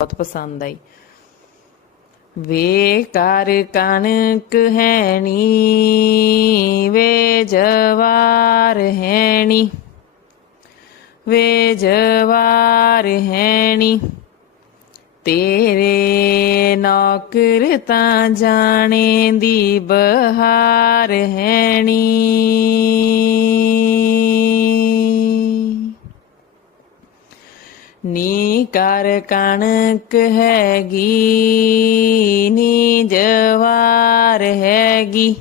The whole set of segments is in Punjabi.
ਬਹੁਤ ਪਸੰਦ ਆਈ। ਵੇ ਕਰ ਕਣਕ ਹੈਣੀ, ਵੇ ਜਵਾਰ ਹੈਣੀ, ਵੇ ਜਵਾਰ ਹੈਣੀ, ਤੇਰੇ ਨੌਕਰ ਤਾਂ ਜਾਣੇ ਦੀ ਬਹਾਰ ਹੈਣੀ। ਨੀ ਕਰ ਕਣਕ ਹੈਗੀ, ਨੀ ਜਵਾਰ ਹੈਗੀ,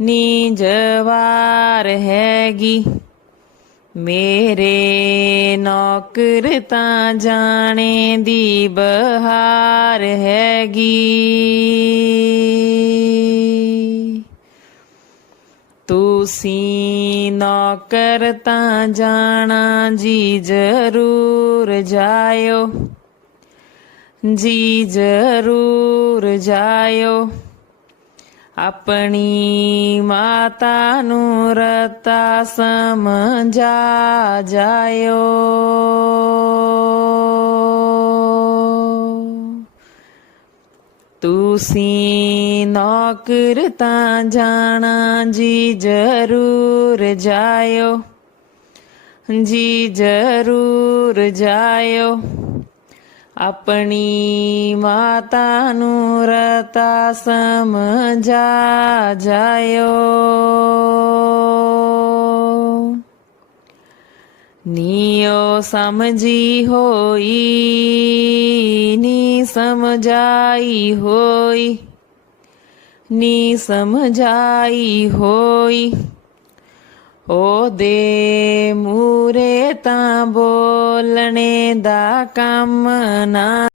ਨੀ ਜਵਾਰ ਹੈਗੀ। ਮੇਰੇ ਨੌਕਰ ਤਾਂ ਜਾਣੇ ਦੀ ਬਹਾਰ ਹੈਗੀ। તુસી ન કરતા જાણાજી જરૂર જાયો. જી જરૂર જાયો. આપણી માતાનું રતા સમજા જાયો. તુસી નોકરતા જાણાજી જરૂર જાયો. જી જરૂર જાયો. આપણી માતાનું રતા સમજા જાયો. નિયો સમજી હોઈ ਨੀਓ ਸਮਝੀ ਹੋਈ, ਨੀ ਸਮਝਾਈ ਹੋਈ। ਨੀ ਸਮਝਾਈ ਹੋਈ ਮੂਰੇ ਤਾਂ ਬੋਲਣੇ ਦਾ ਕੰਮ ਨਾ